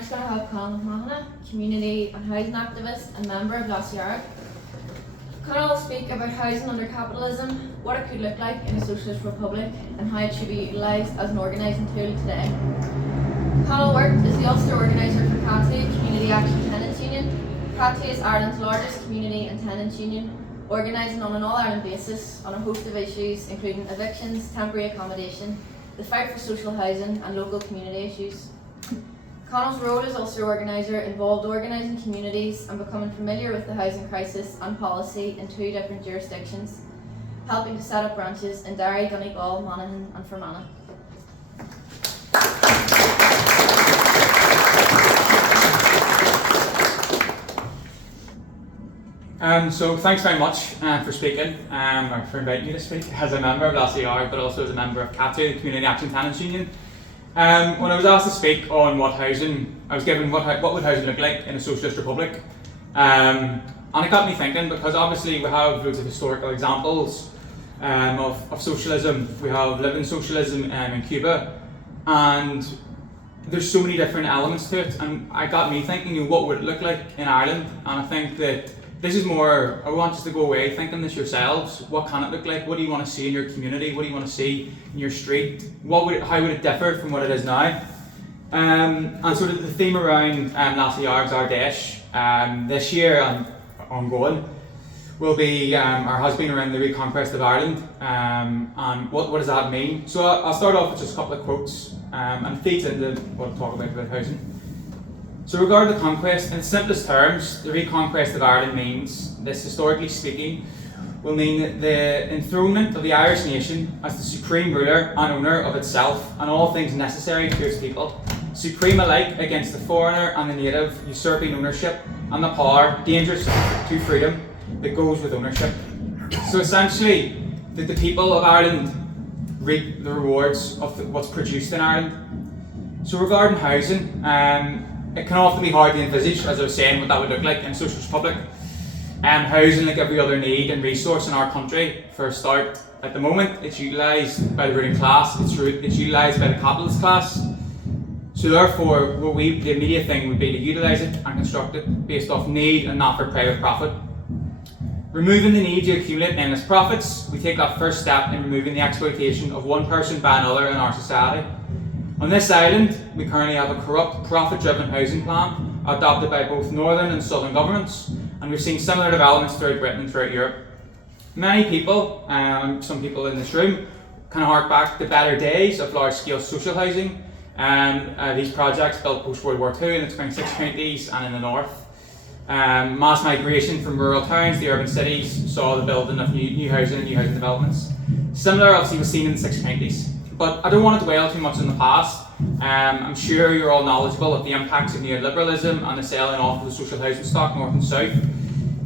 next going to have Cónal Mathúna, community and housing activist and member of Lasair Dhearg. Cónal will speak about housing under capitalism, what it could look like in a socialist republic, and how it should be utilised as an organising tool today. Cónal worked as the Ulster organiser for CATU, Community Action Tenants Union. CATU is Ireland's largest community and tenants union, organising on an all-Ireland basis on a host of issues including evictions, temporary accommodation, the fight for social housing and local community issues. Cónal's role as Ulster organiser involved organising communities and becoming familiar with the housing crisis and policy in 2 different jurisdictions, helping to set up branches in Derry, Donegal, Monaghan and Fermanagh. So thanks very much for speaking, or for inviting me to speak as a member of Lasair Dhearg, but also as a member of CATU, the Community Action Tenants Union. When I was asked to speak on what housing, I was given what would housing look like in a Socialist Republic, and it got me thinking, because obviously we have loads of historical examples of socialism. We have living socialism in Cuba, and there's so many different elements to it, and it got me thinking, what would it look like in Ireland? And I think that this is more, I want us to go away thinking this yourselves. What can it look like? What do you want to see in your community? What do you want to see in your street? How would it differ from what it is now? And sort of the theme around Lasair Dhearg's Ard Fheis this year and ongoing will be, or has been, around the reconquest of Ireland. And what does that mean? So I'll start off with just a couple of quotes, and it feeds into what I'll talk about housing. So regarding the conquest, in the simplest terms, the reconquest of Ireland means, this historically speaking, will mean the enthronement of the Irish nation as the supreme ruler and owner of itself and all things necessary to its people, supreme alike against the foreigner and the native, usurping ownership and the power, dangerous to freedom, that goes with ownership. So essentially, that the people of Ireland reap the rewards of what's produced in Ireland. So regarding housing, it can often be hard to envisage, as I was saying, what that would look like in a Socialist Republic. Housing, like every other need and resource in our country, for a start, at the moment, it's utilised by the ruling class, it's utilised by the capitalist class. So therefore, the immediate thing would be to utilise it and construct it based off need and not for private profit. Removing the need to accumulate endless profits, we take that first step in removing the exploitation of one person by another in our society. On this island, we currently have a corrupt, profit-driven housing plan adopted by both northern and southern governments, and we've seen similar developments throughout Britain and throughout Europe. Many people, some people in this room, can hark back to better days of large-scale social housing, and these projects built post-World War II in the 26 counties and in the north. Mass migration from rural towns to urban cities saw the building of new housing and new housing developments. Similar, obviously, was seen in the 6 counties. But I don't want to dwell too much in the past. I'm sure you're all knowledgeable of the impacts of neoliberalism and the selling off of the social housing stock north and south.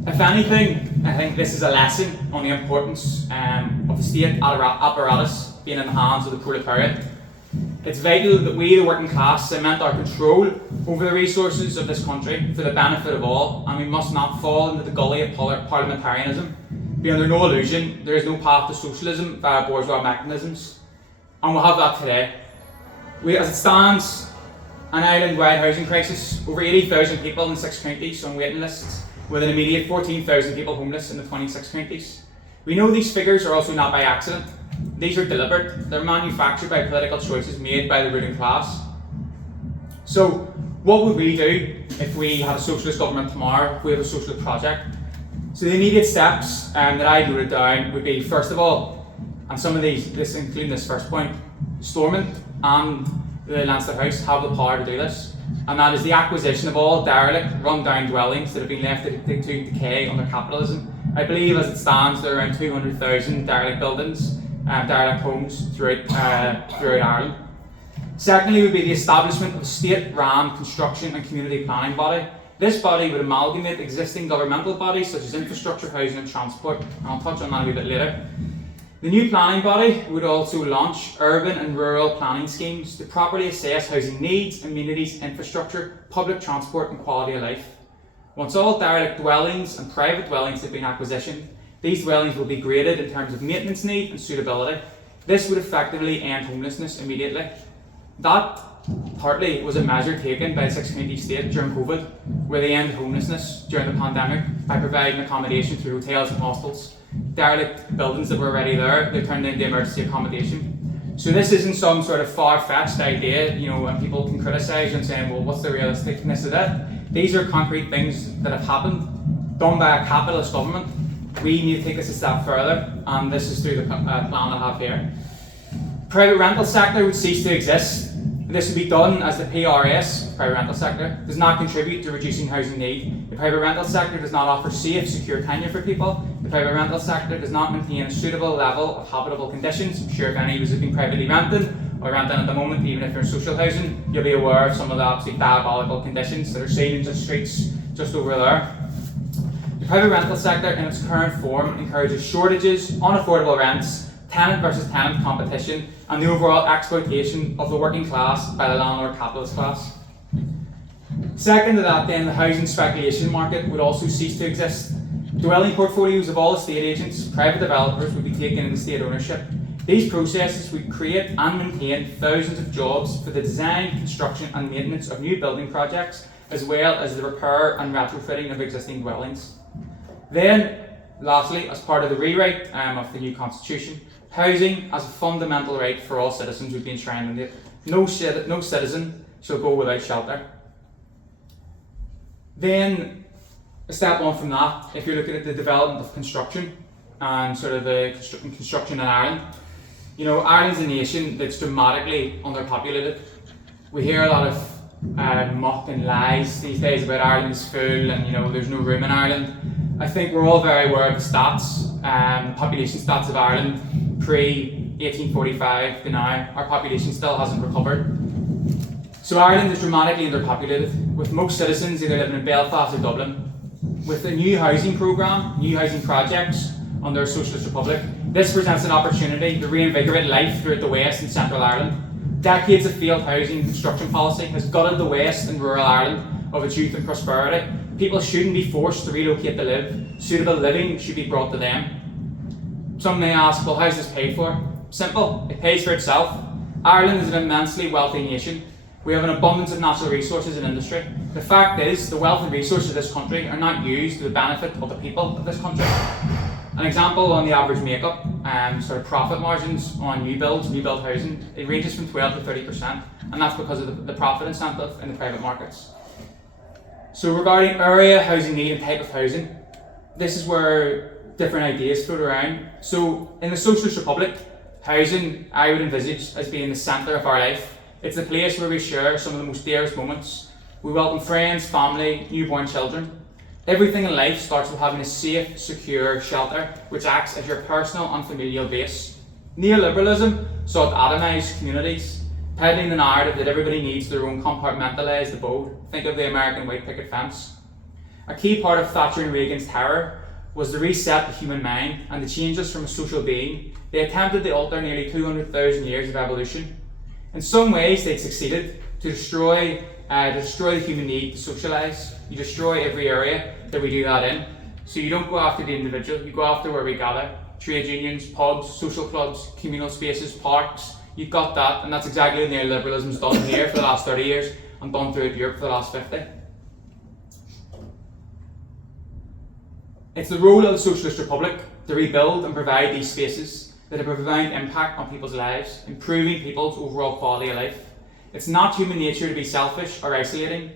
If anything, I think this is a lesson on the importance of the state apparatus being in the hands of the proletariat. It's vital that we, the working class, cement our control over the resources of this country for the benefit of all, and we must not fall into the gully of parliamentarianism. Be under no illusion, there is no path to socialism via bourgeois mechanisms. And we'll have that today. As it stands, an island-wide housing crisis, over 80,000 people in 6 counties on waiting lists, with an immediate 14,000 people homeless in the 26 counties. We know these figures are also not by accident. These are deliberate. They're manufactured by political choices made by the ruling class. So, what would we do if we had a socialist government tomorrow, if we have a socialist project? So the immediate steps that I noted down would be, first of all, and some of these, including this first point, Stormont and the Leinster House have the power to do this, and that is the acquisition of all derelict, run-down dwellings that have been left to decay under capitalism. I believe, as it stands, there are around 200,000 derelict buildings, derelict homes throughout Ireland. Secondly, would be the establishment of a state-run construction and community planning body. This body would amalgamate existing governmental bodies such as infrastructure, housing and transport, and I'll touch on that a wee bit later. The new planning body would also launch urban and rural planning schemes to properly assess housing needs, amenities, infrastructure, public transport and quality of life. Once all derelict dwellings and private dwellings have been acquisitioned, these dwellings will be graded in terms of maintenance need and suitability. This would effectively end homelessness immediately. That partly was a measure taken by the Six County State during COVID, where they ended homelessness during the pandemic by providing accommodation through hotels and hostels. Derelict buildings that were already there, they turned into emergency accommodation. So this isn't some sort of far-fetched idea, and people can criticise you and saying, well, what's the realisticness of that? These are concrete things that have happened, done by a capitalist government. We need to take this a step further, and this is through the plan I have here. Private rental sector would cease to exist. This would be done as the PRS, private rental sector, does not contribute to reducing housing need. The private rental sector does not offer safe, secure tenure for people. The private rental sector does not maintain a suitable level of habitable conditions. I'm sure if any of us have been privately rented or renting at the moment, even if you're in social housing, you'll be aware of some of the absolutely diabolical conditions that are seen in the streets just over there. The private rental sector in its current form encourages shortages, unaffordable rents, tenant versus tenant competition, and the overall exploitation of the working class by the landlord capitalist class. Second to that, then, the housing speculation market would also cease to exist. Dwelling portfolios of all estate agents, private developers would be taken into state ownership. These processes would create and maintain thousands of jobs for the design, construction and maintenance of new building projects, as well as the repair and retrofitting of existing dwellings. Then, lastly, as part of the rewrite of the new constitution, housing as a fundamental right for all citizens would be enshrined in it. No citizen shall go without shelter. Then, a step on from that, if you're looking at the development of construction and sort of the construction in Ireland, Ireland's a nation that's dramatically underpopulated. We hear a lot of muck and lies these days about Ireland's full and there's no room in Ireland. I think we're all very aware of the stats, population stats of Ireland pre-1845 to now. Our population still hasn't recovered. So Ireland is dramatically underpopulated, with most citizens either living in Belfast or Dublin. With a new housing programme, new housing projects under a Socialist Republic, this presents an opportunity to reinvigorate life throughout the West and Central Ireland. Decades of failed housing and construction policy has gutted the West and rural Ireland of its youth and prosperity. People shouldn't be forced to relocate to live. Suitable living should be brought to them. Some may ask, well, how's this paid for? Simple, it pays for itself. Ireland is an immensely wealthy nation. We have an abundance of natural resources and industry. The fact is, the wealth and resources of this country are not used to the benefit of the people of this country. An example on the average makeup, sort of profit margins on new build housing, it ranges from 12 to 30%, and that's because of the profit incentive in the private markets. So regarding area, housing need and type of housing, this is where different ideas float around. So in the Socialist Republic, housing I would envisage as being the centre of our life. It's the place where we share some of the most dearest moments. We welcome friends, family, newborn children. Everything in life starts with having a safe, secure shelter, which acts as your personal and familial base. Neoliberalism sought to atomise communities, peddling the narrative that everybody needs their own compartmentalised abode. Think of the American white picket fence. A key part of Thatcher and Reagan's terror was to reset the human mind and to change us from a social being. They attempted to alter nearly 200,000 years of evolution. In some ways, they succeeded to destroy the human need to socialise. You destroy every area that we do that in. So you don't go after the individual, you go after where we gather. Trade unions, pubs, social clubs, communal spaces, parks. You've got that, and that's exactly what neoliberalism's done here for the last 30 years and done throughout Europe for the last 50. It's the role of the Socialist Republic to rebuild and provide these spaces that have a profound impact on people's lives, improving people's overall quality of life. It's not human nature to be selfish or isolating.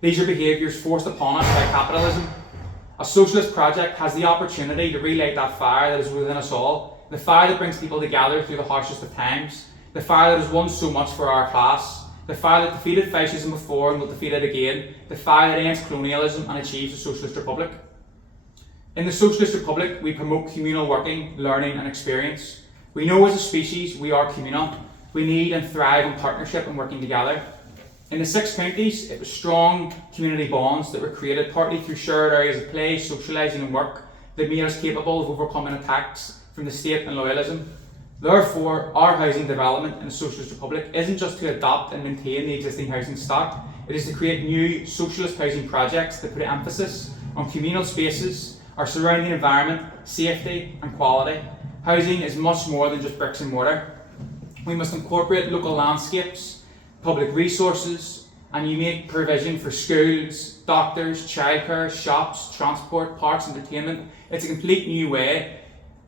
These are behaviours forced upon us by capitalism. A socialist project has the opportunity to relight that fire that is within us all, the fire that brings people together through the harshest of times, the fire that has won so much for our class, the fire that defeated fascism before and will defeat it again, the fire that ends colonialism and achieves a Socialist Republic. In the Socialist Republic, we promote communal working, learning and experience. We know as a species we are communal. We need and thrive in partnership and working together. In the 6 counties, it was strong community bonds that were created partly through shared areas of play, socialising and work that made us capable of overcoming attacks from the state and loyalism. Therefore, our housing development in the Socialist Republic isn't just to adopt and maintain the existing housing stock, it is to create new socialist housing projects that put emphasis on communal spaces, our surrounding environment, safety and quality. Housing is much more than just bricks and mortar. We must incorporate local landscapes, public resources, and you make provision for schools, doctors, childcare, shops, transport, parks, entertainment. It's a complete new way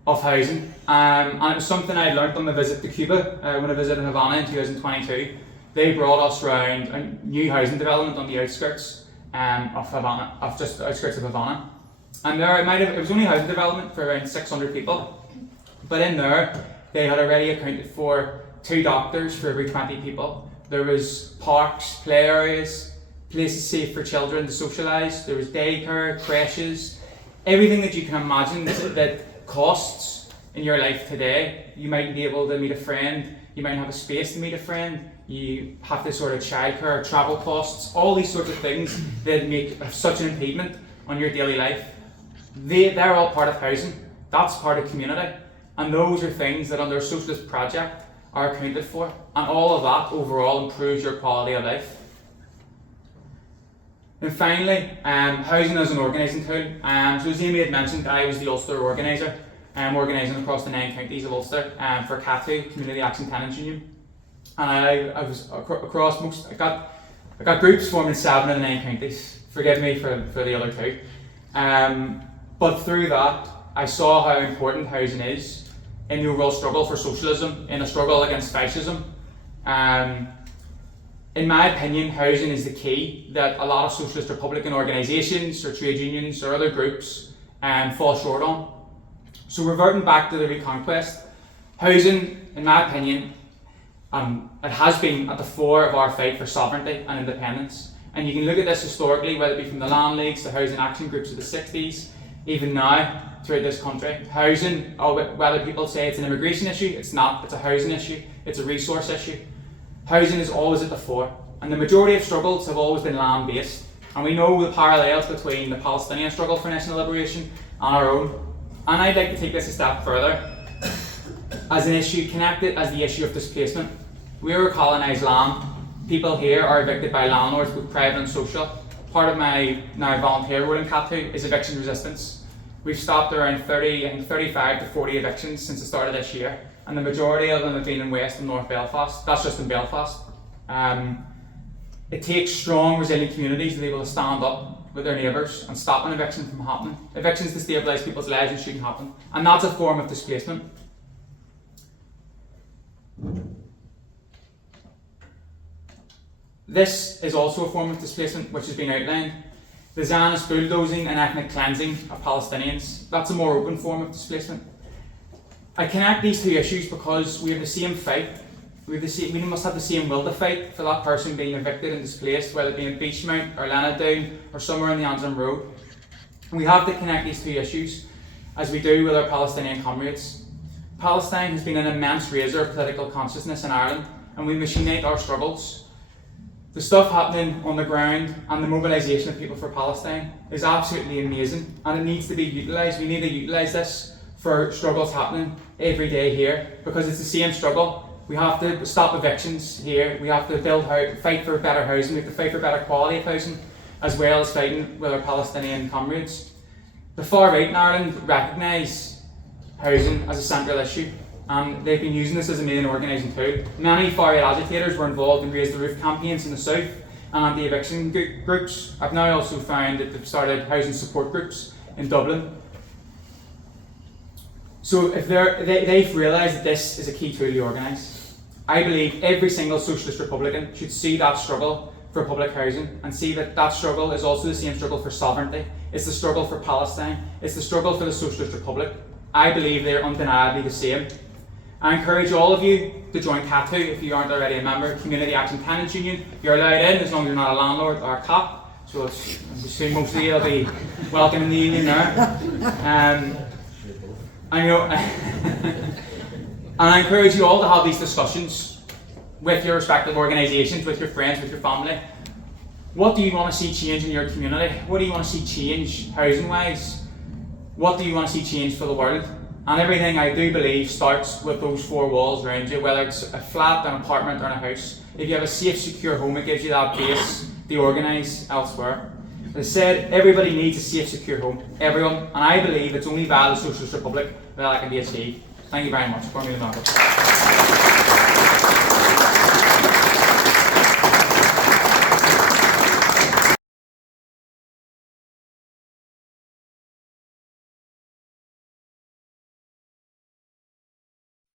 of housing, and it was something I learnt on my visit to Cuba when I visited Havana in 2022. They brought us around a new housing development on the outskirts of Havana, just the outskirts of Havana. And there it was only a housing development for around 600 people, but in there they had already accounted for 2 doctors for every 20 people. There was parks, play areas, places safe for children to socialise. There was daycare, creches, everything that you can imagine that costs in your life today. You might be able to meet a friend, you might have a space to meet a friend, you have this sort of childcare, travel costs, all these sorts of things that make such an impediment on your daily life. They're all part of housing, that's part of community, and those are things that under a socialist project are accounted for, and all of that overall improves your quality of life. And finally, housing as an organising tool. So as Amy had mentioned, I was the Ulster organiser, organising across the 9 counties of Ulster for CATU, Community Action Tenants Union. And I was across most, I got groups formed in 7 of the 9 counties. Forgive me for the other 2. But through that, I saw how important housing is in the overall struggle for socialism, in a struggle against fascism. In my opinion, housing is the key that a lot of Socialist Republican organisations or trade unions or other groups fall short on. So reverting back to the Reconquest, housing, in my opinion, it has been at the fore of our fight for sovereignty and independence. And you can look at this historically, whether it be from the land leagues, the housing action groups of the 60s, even now throughout this country. Housing, whether people say it's an immigration issue, it's not, it's a housing issue, it's a resource issue. Housing is always at the fore, and the majority of struggles have always been land-based. And we know the parallels between the Palestinian struggle for national liberation and our own. And I'd like to take this a step further as an issue connected as the issue of displacement. We are colonised land. People here are evicted by landlords, both private and social. Part of my now volunteer role in CATU is eviction resistance. We've stopped around 35 to 40 evictions since the start of this year, and the majority of them have been in West and North Belfast. That's just in Belfast. It takes strong, resilient communities to be able to stand up with their neighbours and stop an eviction from happening. Evictions destabilise people's lives and shouldn't happen, and that's a form of displacement. This is also a form of displacement which has been outlined. The Zionist bulldozing and ethnic cleansing of Palestinians, that's a more open form of displacement. I connect these 2 issues because we have the same fight. We must have the same will to fight for that person being evicted and displaced, whether it be in Beachmount or Lenadown or somewhere on the Antrim Road. And we have to connect these 2 issues as we do with our Palestinian comrades. Palestine has been an immense raiser of political consciousness in Ireland, and we machinate our struggles. The stuff happening on the ground and the mobilisation of people for Palestine is absolutely amazing, and it needs to be utilised. We need to utilise this for struggles happening every day here, because it's the same struggle. We have to stop evictions here, we have to fight for better housing, we have to fight for better quality of housing, as well as fighting with our Palestinian comrades. The far right in Ireland recognise housing as a central issue, and they've been using this as a main organising tool. Many far right agitators were involved in Raise the Roof campaigns in the south and the eviction groups. I've now also found that they've started housing support groups in Dublin. So if they've realised that this is a key tool to organise. I believe every single Socialist Republican should see that struggle for public housing and see that that struggle is also the same struggle for sovereignty. It's the struggle for Palestine. It's the struggle for the Socialist Republic. I believe they're undeniably the same. I encourage all of you to join CATU if you aren't already a member, Community Action Tenants Union. You're allowed in as long as you're not a landlord or a cap. So I'm assuming most of you will be welcome in the union there. And I encourage you all to have these discussions with your respective organisations, with your friends, with your family. What do you want to see change in your community? What do you want to see change housing wise? What do you want to see change for the world? And everything, I do believe, starts with those 4 walls around you, whether it's a flat, an apartment or a house. If you have a safe, secure home, it gives you that base to organise elsewhere. As I said, everybody needs a safe, secure home. Everyone. And I believe it's only via the Socialist Republic that can be achieved. Thank you very much.